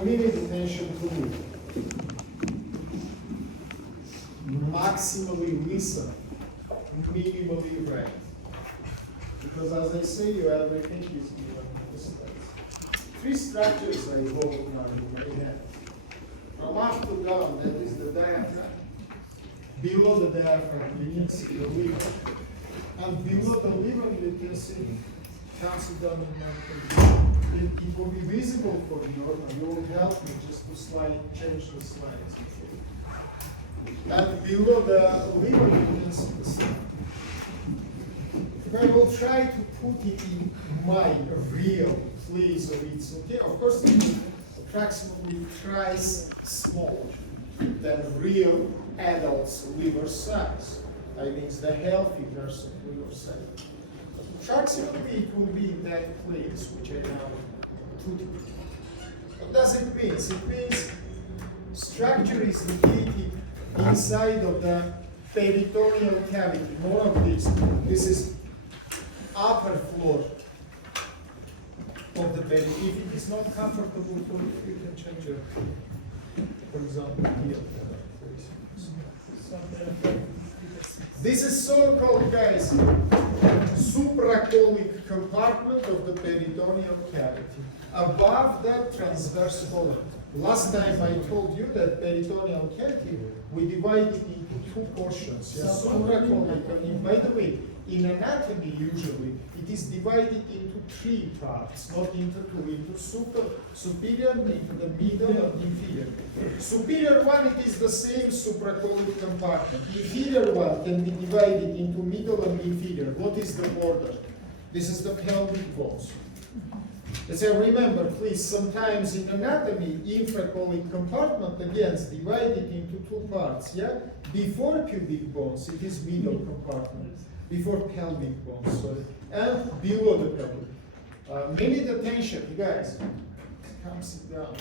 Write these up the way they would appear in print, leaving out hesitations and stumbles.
Now, minute attention to me. Maximally listen, minimally write. Because as I say, you everything is given in the slides. Three structures I hope now you may have. From up to down, that is the diaphragm. Below the diaphragm, you can see the liver. And below the liver, you can see calcium and it will be visible for you, and you will help me just to change the slides. And below the liver, you can see the slide. I will try to put it in my real place of it. Okay, of course, it is approximately thrice smaller than real adult's liver size. That means the healthy person liver size. Approximately, it will be in that place which I now put it. What does it mean? It means structure is located inside of the peritoneal cavity. More of this. This is upper floor of the belly. If it is not comfortable for you, you can change it. For example, here. This is so-called, guys, supracolic compartment of the peritoneal cavity. Above that, transverse colon. Last time I told you that peritoneal cavity, we divide it into two portions. Yeah? Supracolic, and by the way, in anatomy usually, it is divided into three parts, not into two, into superior, into the middle, and inferior. Superior one, it is the same supracolic compartment. Inferior one can be divided into middle and inferior. What is the border? This is the pelvic bones. Let's say, remember, please, sometimes in anatomy, infracolic compartment, again, is divided into two parts, yeah? Before pubic bones, it is middle compartment. Before pelvic bones, sorry, and below the pelvic. Minute attention, guys. Come sit down.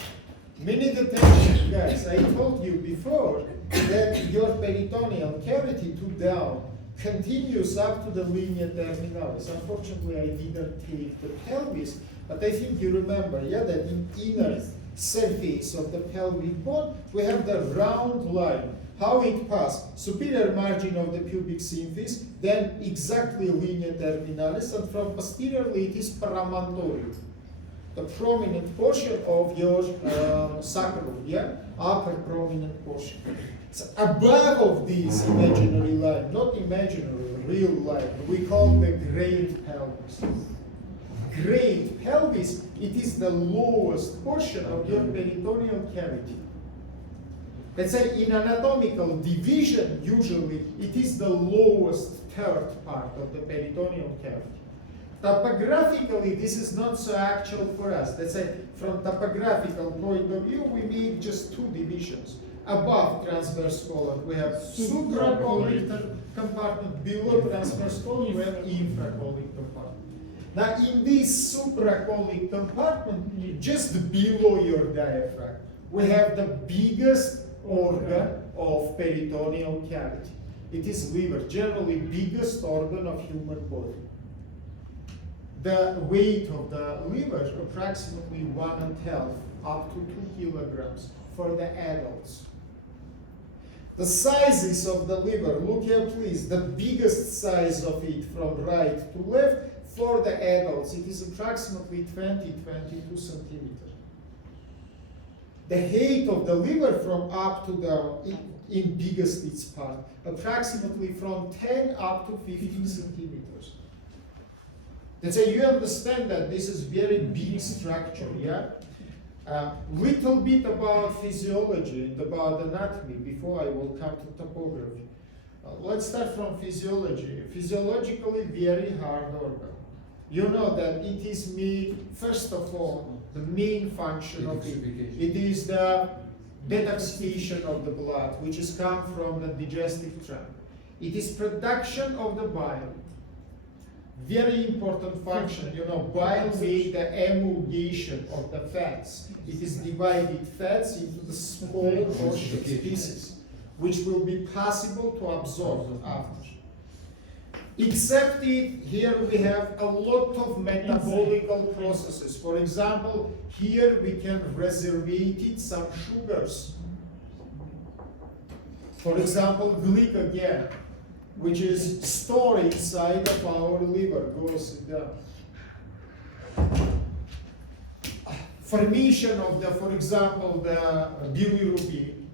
Minute attention, guys. I told you before that your peritoneal cavity to down continues up to the linea terminalis. Unfortunately, I didn't take the pelvis, but I think you remember, yeah, that in inner surface of the pelvic bone, we have the round line. How it passed? Superior margin of the pubic symphysis, then exactly linea terminalis, and from posteriorly it is paramantorium, the prominent portion of your sacrum, yeah, upper prominent portion. So above of this imaginary line, not imaginary, real line, we call the great pelvis. Great pelvis, it is the lowest portion of your peritoneal cavity. Let's say in anatomical division, usually it is the lowest third part of the peritoneal cavity. Topographically, this is not so actual for us. Let's say from topographical point of view, we make just two divisions. Above transverse colon, we have supracolic compartment. Below transverse colon, we have infracolic compartment. Now, in this supracolic compartment, just below your diaphragm, we have the biggest organ of peritoneal cavity. It is liver, generally biggest organ of human body. The weight of the liver approximately 1.5 up to 2 kilograms for the adults. The sizes of the liver, look here please, the biggest size of it from right to left for the adults, it is approximately 20-22 centimeters. The height of the liver from up to down in biggest its part, approximately from 10 up to 15 centimeters. Let's say you understand that this is very big structure, yeah? Little bit about physiology and about anatomy before I will come to topography. Let's start from physiology. Physiologically very hard organ. You know that it is made, first of all, the main function of it. It is the detoxification of the blood, which is come from the digestive tract. It is production of the bile. Very important function, you know, bile makes the emulgation of the fats. It is divided fats into the small portions, pieces, which will be possible to absorb after. Except here we have a lot of metabolical processes. For example, here we can reserve some sugars. For example, glycogen, which is stored inside of our liver. Go sit down. Formation of the, for example, the bilirubin.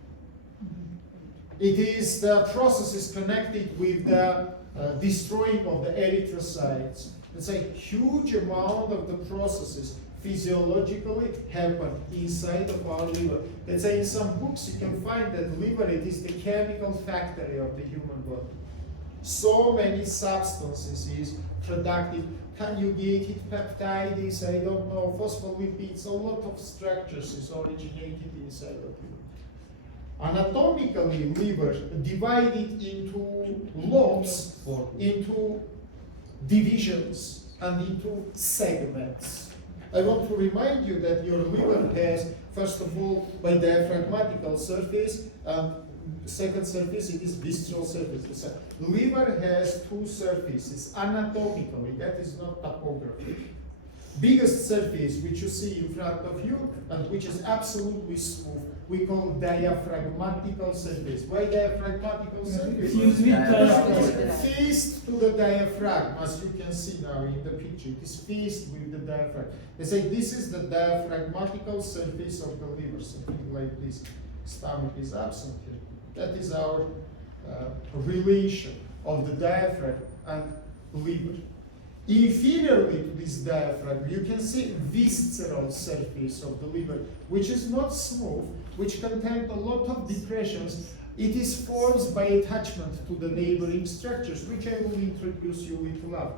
It is the processes connected with the destroying of the erythrocytes. It's a huge amount of the processes physiologically happen inside of our liver. Let's say in some books you can find that liver, it is the chemical factory of the human body. So many substances is productive, conjugated peptides, I don't know, phospholipids, a lot of structures is originated inside of you. Anatomically, liver divided into lots, into divisions, and into segments. I want to remind you that your liver has, first of all, by diaphragmatical surface, and second surface, it is visceral surface. So, liver has two surfaces, anatomically, that is not topography. Biggest surface which you see in front of you, and which is absolutely smooth, we call diaphragmatical surface. Why diaphragmatical surface? Faced to the diaphragm, as you can see now in the picture. It is faced with the diaphragm. They say this is the diaphragmatical surface of the liver, something like this. Stomach is absent here. That is our relation of the diaphragm and liver. Inferiorly to this diaphragm, you can see visceral surface of the liver, which is not smooth, which contains a lot of depressions. It is formed by attachment to the neighboring structures, which I will introduce you with later.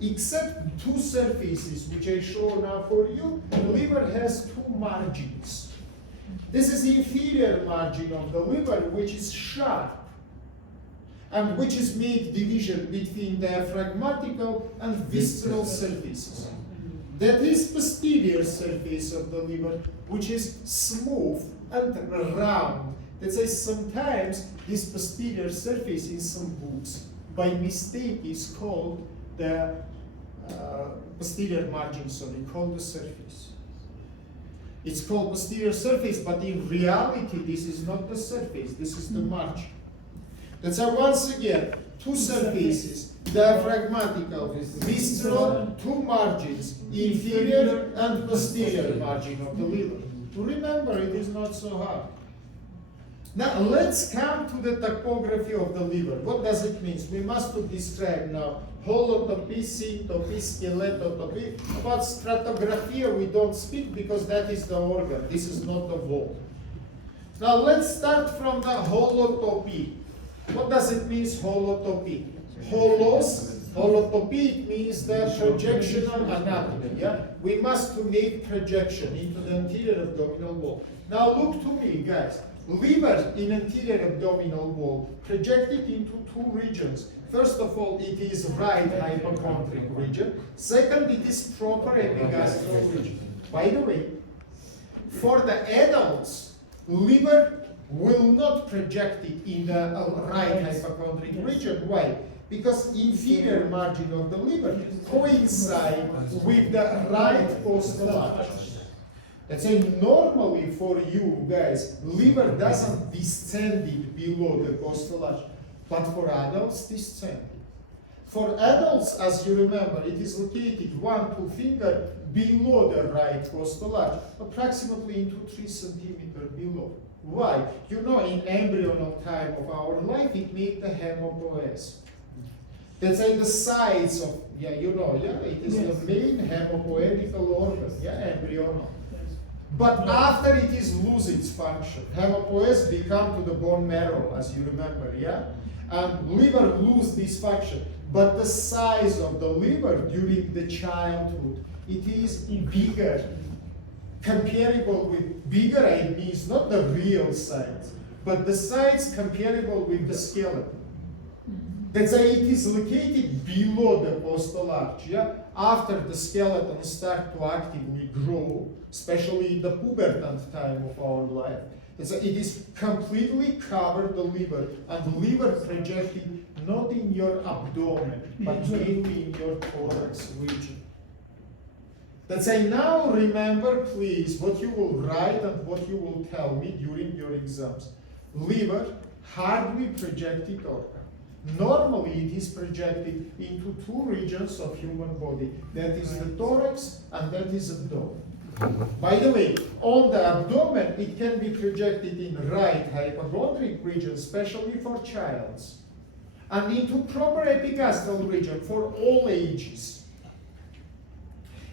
Except two surfaces, which I show now for you, the liver has two margins. This is the inferior margin of the liver, which is sharp, and which is made division between diaphragmatical and visceral surfaces. That is posterior surface of the liver, which is smooth and round. Let's say sometimes this posterior surface in some books, by mistake, is called the posterior margin, called the surface. It's called posterior surface, but in reality, this is not the surface, this is the margin. Let's say once again, two surfaces, diaphragmatical, visceral, two margins, inferior and posterior margin of the liver. To remember, it is not so hard. Now let's come to the topography of the liver. What does it mean? We must describe now holotopy, syntopy, skeletotopy. About stratigraphia we don't speak because that is the organ. This is not the wall. Now let's start from the holotopy. What does it mean, holotopy? Holotopy, it means the projectional anatomy. Yeah? We must make projection into the anterior abdominal wall. Now look to me, guys. Liver in anterior abdominal wall projected into two regions. First of all, it is right hypochondric region. Second, it is proper epigastral region. By the way, for the adults, liver will not project it in the right hypochondric region. Why? Because inferior margin of the liver coincides with the right costal arch. Let's say normally for you guys, liver doesn't descend it below the costal arch, but for adults, descend. For adults, as you remember, it is located 1-2 finger below the right costal arch, approximately into 3 centimeters below. Why? You know, in embryonal time of our life, it makes the hemopoiesis. Let's say the size of, it is the main hemopoietical organ, embryonal. But after it is lose its function, hemopoiesis become to the bone marrow, as you remember, and liver lose this function. But the size of the liver during the childhood, it is bigger. Comparable with bigger, I mean not the real size, but the size comparable with the skeleton. Let's say it is located below the costal arch. After the skeleton start to actively grow, especially in the pubertant time of our life. So it is completely covered the liver, and the liver projected not in your abdomen, but mainly in your thorax region. Let's say now remember please what you will write and what you will tell me during your exams. Liver, hardly projected organ. Normally it is projected into two regions of human body. That is the thorax and that is abdomen. By the way, on the abdomen it can be projected in right hypochondric region, especially for childs, and into proper epigastral region for all ages.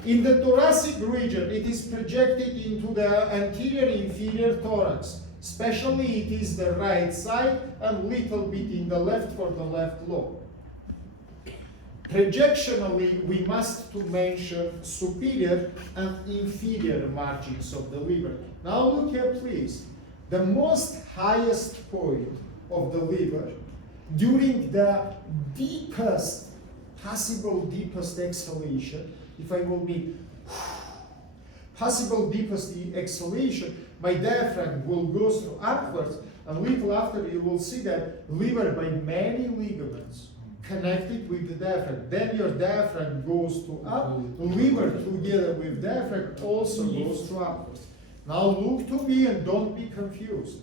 In the thoracic region it is projected into the anterior inferior thorax. Especially it is the right side and little bit in the left for the left lobe. Projectionally, we must to mention superior and inferior margins of the liver. Now look here please. The most highest point of the liver during the deepest, possible deepest exhalation, if I will be possible deepest exhalation, my diaphragm will go through upwards, and little after you will see that liver by many ligaments connected with the diaphragm. Then your diaphragm goes to up, liver together with diaphragm also goes to upwards. Now look to me and don't be confused.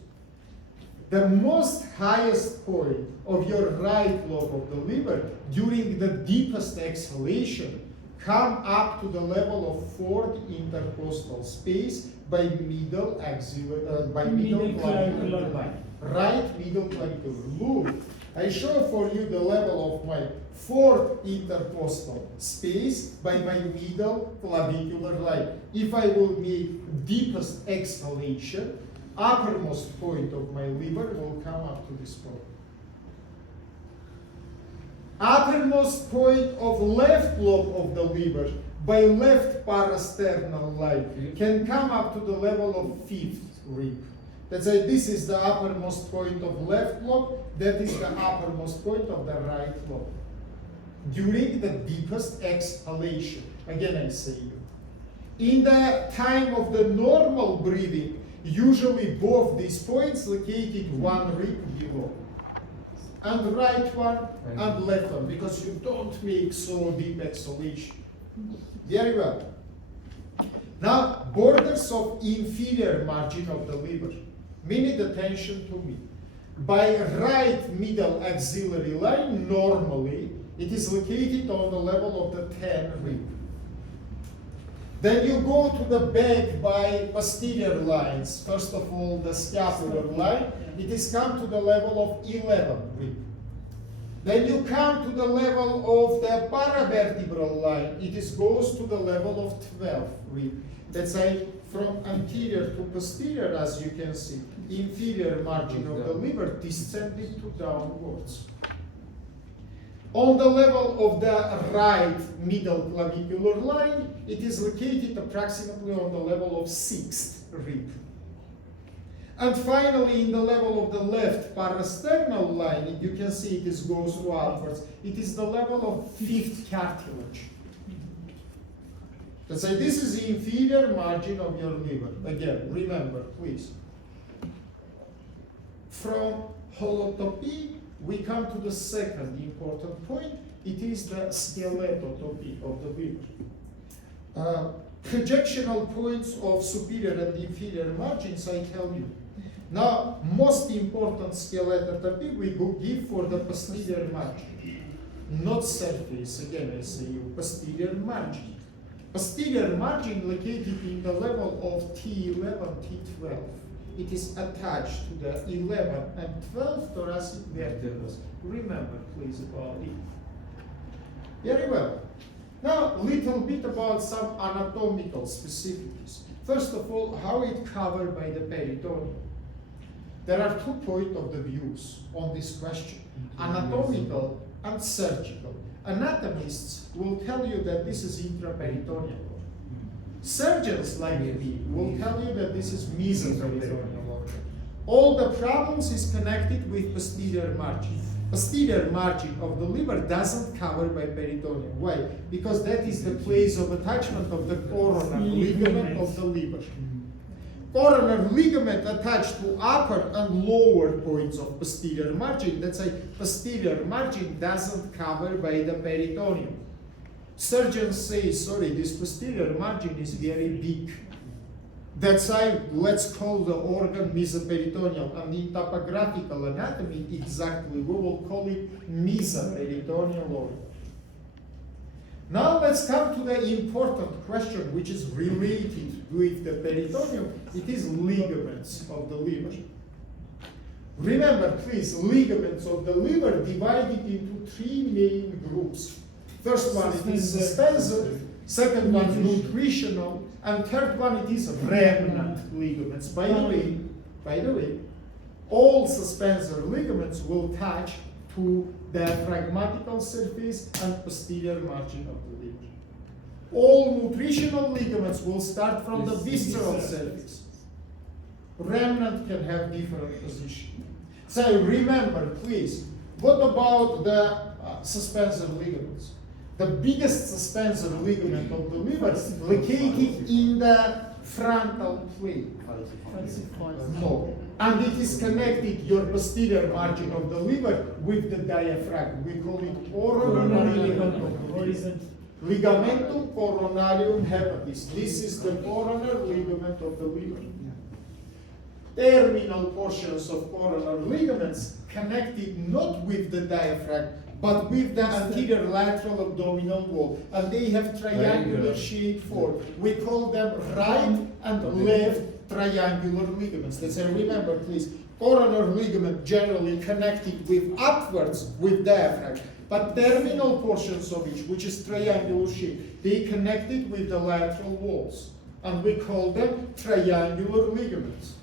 The most highest point of your right lobe of the liver during the deepest exhalation come up to the level of fourth intercostal space by middle clavicular line. Right middle clavicular. Look, I show for you the level of my fourth intercostal space by my middle clavicular line. If I will make deepest exhalation, uppermost point of my liver will come up to this point. Uppermost point of left lobe of the liver by left parasternal line can come up to the level of fifth rib. Let's say this is the uppermost point of left lobe, that is the uppermost point of the right lobe. During the deepest exhalation, again I say you. In the time of the normal breathing, usually both these points located one rib below. And right one and left one, because you don't make so deep exhalation. Very well. Now, borders of inferior margin of the liver. Minute attention to me. By right middle axillary line, normally, it is located on the level of the 10 rib. Then you go to the back by posterior lines. First of all, the scapular line. It is come to the level of 11 rib. Then you come to the level of the paravertebral line. It is goes to the level of 12 rib. Let's say from anterior to posterior, as you can see, inferior margin of the liver descending to downwards. On the level of the right middle clavicular line, it is located approximately on the level of 6th rib. And finally, in the level of the left parasternal line, you can see it goes outwards. It is the level of 5th cartilage. Let's say this is the inferior margin of your liver. Again, remember, please. From holotopy, we come to the second important point. It is the skeletotopy of the liver. Projectional points of superior and inferior margins, I tell you. Now, most important skeletotopy we give for the posterior margin. Not surface, again I say you, posterior margin. Posterior margin located in the level of T11, T12. It is attached to the 11 and 12 thoracic vertebrae. Remember, please, about it. Very well. Now, a little bit about some anatomical specificities. First of all, how it covered by the peritoneum. There are 2 points of the views on this question, anatomical and surgical. Anatomists will tell you that this is intraperitoneal. Surgeons like me will tell you that this is mesoperitoneal. All the problems is connected with posterior margin. Posterior margin of the liver doesn't cover by peritoneum. Why? Because that is the place of attachment of the coronal ligament of the liver. Coronar ligament attached to upper and lower points of posterior margin. Let's say posterior margin doesn't cover by the peritoneum. Surgeons say, sorry, this posterior margin is very big. That's why let's call the organ mesoperitoneal. And in topographical anatomy, exactly, we will call it mesoperitoneal organ. Now let's come to the important question which is related with the peritoneum. It is ligaments of the liver. Remember, please, ligaments of the liver divided into three main groups. First one it is suspensor, second one nutritional, and third one it is remnant ligaments. By the way, all suspensor ligaments will touch to the diaphragmatical surface and posterior margin of the liver. All nutritional ligaments will start from the visceral surface. Remnant can have different position. So remember, please, what about the suspensor ligaments? The biggest suspensor ligament of the liver is located in the frontal plane. No. And it is connected, your posterior margin of the liver, with the diaphragm. We call it ligamentum coronarium hepatis. This is the coronar ligament of the liver. Terminal portions of coronar ligaments connected not with the diaphragm, but with the anterior lateral abdominal wall, and they have triangular shaped form. We call them right and left triangular ligaments. Let's say, remember, please, coronar ligament generally connected with upwards with diaphragm, but terminal portions of each, which is triangular shape, they connected with the lateral walls, and we call them triangular ligaments.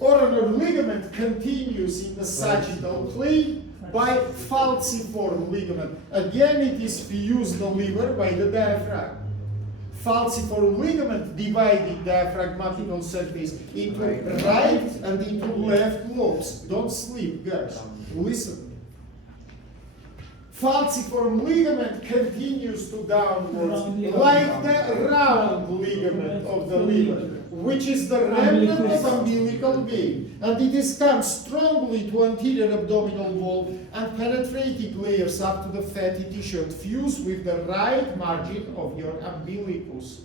Coronar ligament continues in the sagittal plane by falciform ligament. Again, it is fused the liver by the diaphragm. Falciform ligament divided diaphragmatical surface into right and into left lobes. Don't sleep, guys. Listen. Falciform ligament continues to downwards like the round ligament of the liver, which is the remnant of umbilical vein, and it is come strongly to anterior abdominal wall and penetrated layers up to the fatty tissue and fused with the right margin of your umbilicus.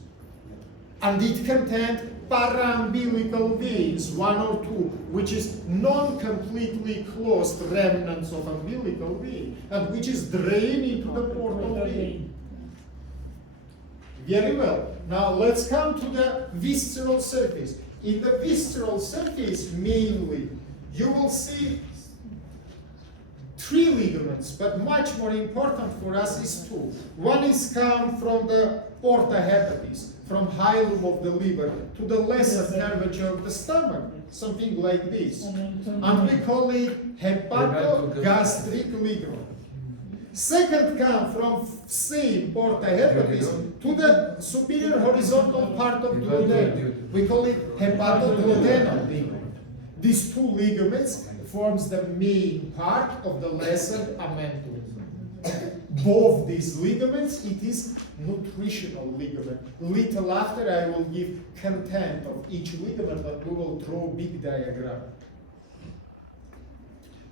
And it contained paraumbilical veins, one or two, which is non-completely closed remnants of umbilical vein, and which is drained into the portal vein. Very well. Now let's come to the visceral surface. In the visceral surface, mainly, you will see three ligaments, but much more important for us is two. One is come from the porta hepatis, from hilum of the liver to the lesser curvature of the stomach, something like this. And we call it hepatogastric ligament. Second come from same porta hepatis to the superior horizontal part of the duodenum. We call it hepatoduodenal ligament. These two ligaments forms the main part of the lesser amentum. Both these ligaments, it is nutritional ligament. Little after I will give content of each ligament, but we will draw big diagram.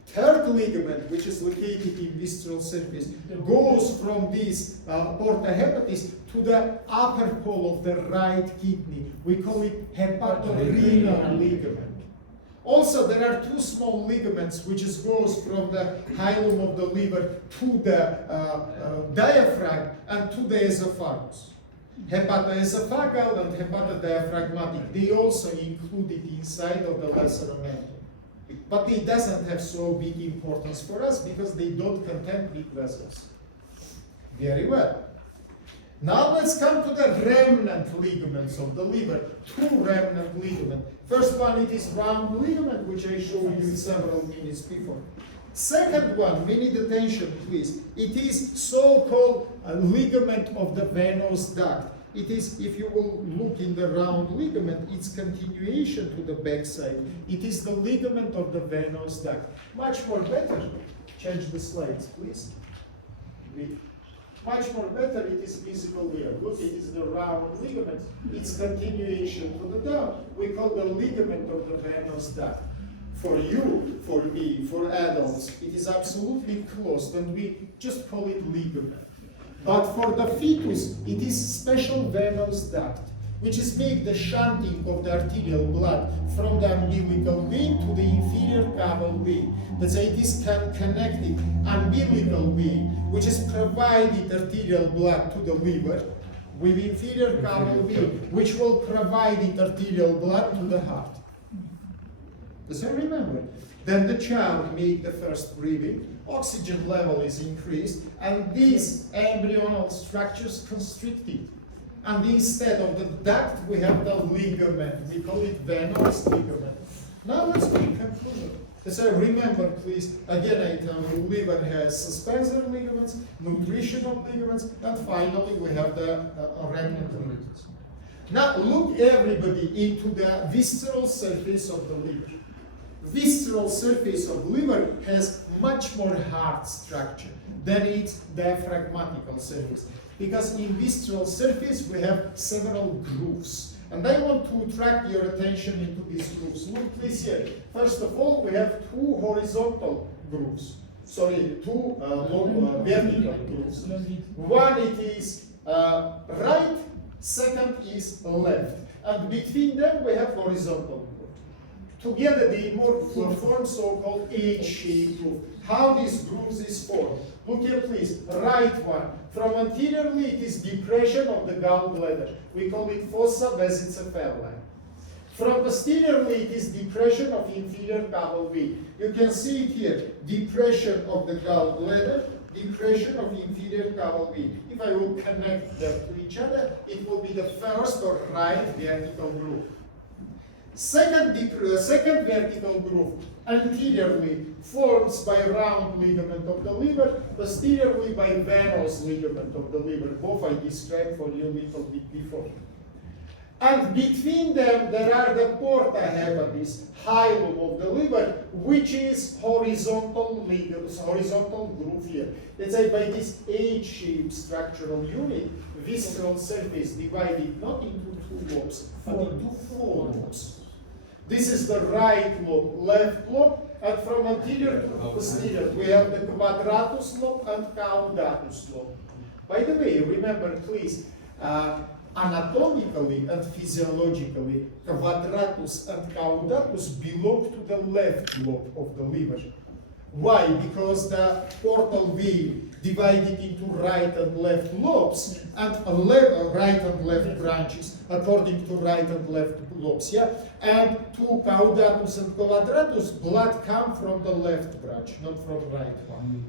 Third ligament, which is located in visceral surface, goes from this porta hepatis to the upper pole of the right kidney. We call it hepatorenal ligament. Also, there are two small ligaments which goes from the hilum of the liver to the diaphragm and to the esophagus. Hepatoesophageal and hepatodiaphragmatic, they also included inside of the lesser amentum. But it doesn't have so big importance for us because they don't contain big vessels. Very well. Now let's come to the remnant ligaments of the liver. Two remnant ligaments. First one, it is round ligament, which I showed you several minutes before. Second one, we need attention, please. It is so-called ligament of the venous duct. It is, if you will look in the round ligament, its continuation to the backside. It is the ligament of the venous duct. Much more better. Change the slides, please. much more better, it is visible here. Look, it is the round ligament. Its continuation to the down. We call the ligament of the venous duct. For you, for me, for adults, it is absolutely closed, and we just call it ligament. But for the fetus, it is special venous duct, which is make the shunting of the arterial blood from the umbilical vein to the inferior caval vein. Let's say it is connected umbilical vein, which is provided arterial blood to the liver, with inferior caval vein, which will provide arterial blood to the heart. Does it remember? Then the child make the first breathing, oxygen level is increased, and these embryonal structures constricted. And instead of the duct, we have the ligament. We call it venous ligament. Now let's make conclusion. So remember, please, again I tell you, liver has suspensor ligaments, nutritional ligaments, and finally we have the remnant ligaments. Now look everybody into the visceral surface of the liver. Visceral surface of liver has much more hard structure than its diaphragmatical surface. Because in visceral surface we have several grooves. And I want to attract your attention into these grooves. Look please here. First of all, we have two horizontal grooves. Sorry, two vertical grooves. One it is right, second is left. And between them we have horizontal groove. Together they form so-called H-shaped groove. How these grooves is formed? Look here please, right one. From anteriorly it is depression of the gallbladder. We call it fossa vesicephala. From posteriorly it is depression of inferior caval vein. You can see it here, depression of the gallbladder, depression of inferior caval vein. If I will connect them to each other, it will be the first or right vertical groove. Second vertical groove, anteriorly, forms by round ligament of the liver, posteriorly by venous ligament of the liver. Both I described for you a little bit before. And between them, there are the porta hepatis, hilum of the liver, which is horizontal ligaments, horizontal groove here. Let's say by this H-shaped structural unit, visceral surface divided not into two lobes, but into four lobes. This is the right lobe, left lobe, and from anterior to posterior, we have the quadratus lobe and caudatus lobe. By the way, remember please, anatomically and physiologically, quadratus and caudatus belong to the left lobe of the liver. Why? Because the portal vein divided into right and left lobes and right and left branches according to right and left lobes, yeah? And to caudatus and quadratus, blood come from the left branch, not from right one.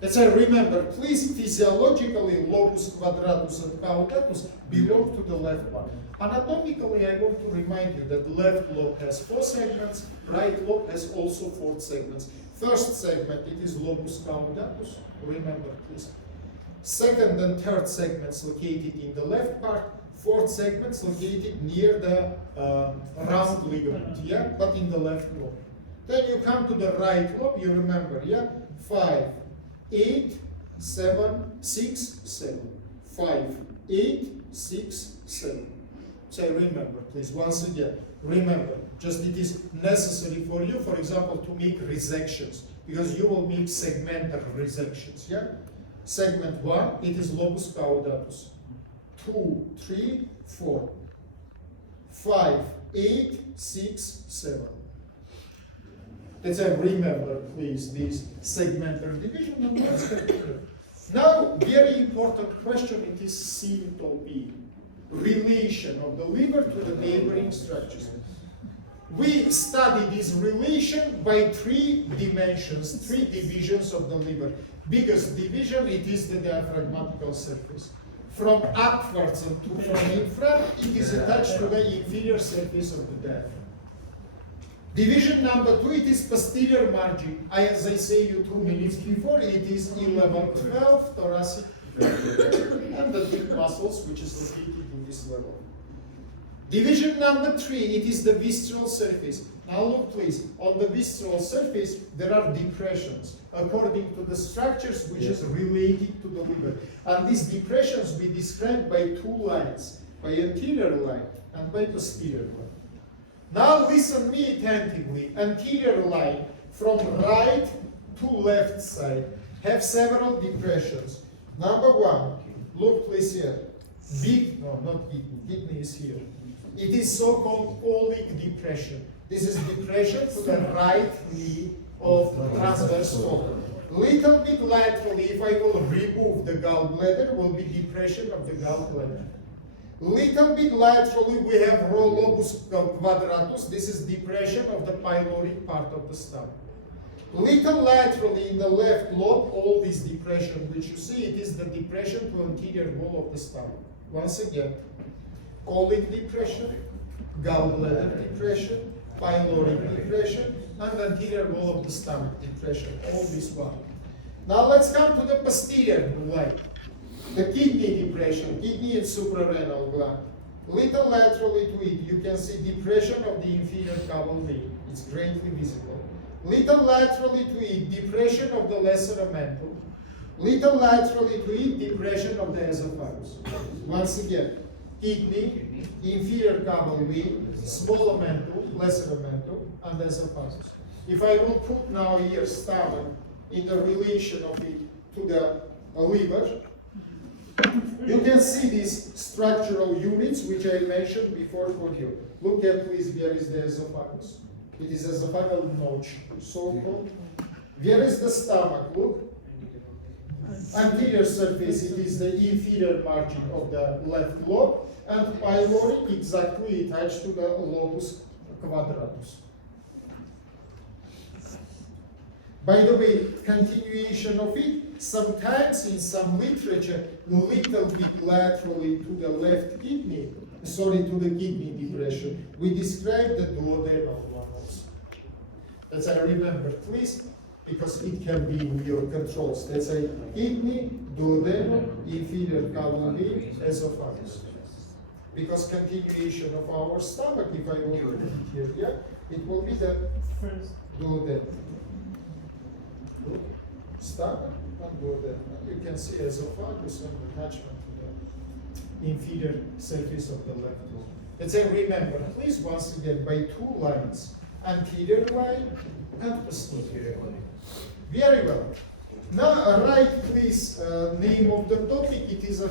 Let's say, remember, please, physiologically, lobus quadratus and caudatus belong to the left one. Anatomically, I want to remind you that left lobe has 4 segments, right lobe has also 4 segments. First segment, it is lobus caudatus, remember, please. Second and third segments located in the left part, fourth segments located near the round ligament, yeah, but in the left lobe. Then you come to the right lobe, you remember, yeah, 5, 8, 7, 6, 7. 5, 8, 6, 7. So remember, please, once again, remember, just it is necessary for you, for example, to make resections, because you will make segmental resections, yeah? Segment 1, it is lobus caudatus. 2, 3, 4. 5, 8, 6, 7. Let's say, remember, please, this segmental division, and let's continue. Now, very important question, it is symptomy, relation of the liver to the neighboring structures. We study this relation by 3 dimensions, 3 divisions of the liver. Biggest division, it is the diaphragmatical surface. From upwards and from in front, it is attached to the inferior surface of the diaphragm. Division number 2, it is posterior margin. As I say you 2 minutes before, it is 11, 12, thoracic, and the deep muscles, which is located in this level. Division number 3, it is the visceral surface. Now look please, on the visceral surface there are depressions according to the structures which is related to the liver. And these depressions we describe by two lines, by anterior line and by posterior line. Now listen me attentively. Anterior line from right to left side have several depressions. Number 1, look please here. Not kidney is here. It is so-called colic depression. This is depression to the right knee of transverse fold. Little bit laterally, if I will remove the gallbladder, will be depression of the gallbladder. Little bit laterally, we have lobus quadratus. This is depression of the pyloric part of the stomach. Little laterally in the left lobe, all this depression which you see, it is the depression to anterior wall of the stomach. Once again, colic depression, gallbladder depression, pyloric depression, and anterior wall of the stomach depression, all this one. Now let's come to the posterior line. The kidney depression, kidney and suprarenal gland. Little laterally to it, you can see depression of the inferior caval vein. It's greatly visible. Little laterally to it, depression of the lesser omentum. Little laterally to it, depression of the esophagus. Once again, kidney, inferior caval vein, small omentum, lesser omentum, and esophagus. If I will put now here stomach in the relation of it to the liver, you can see these structural units which I mentioned before for you. Look at please, where is the esophagus? It is esophageal notch, so-called. Where is the stomach? Look. Anterior surface, it is the inferior margin of the left lobe, and pyloric exactly attached to the lobus quadratus. By the way, continuation of it, sometimes in some literature, a little bit laterally to the left kidney, to the kidney depression, we describe the duodenal one also. That's I remember, please, because it can be in your controls. That's a kidney, duodenal, inferior caval vein, esophagus. Because continuation of our stomach, if I will put it here, yeah, it will be the first duodenal. Stomach and duodenum. You can see esophagus and attachment to the inferior surface of the left lobe. Let's say remember, please, once again, by two lines, anterior line and posterior line. Very well. Now write please name of the topic. It is a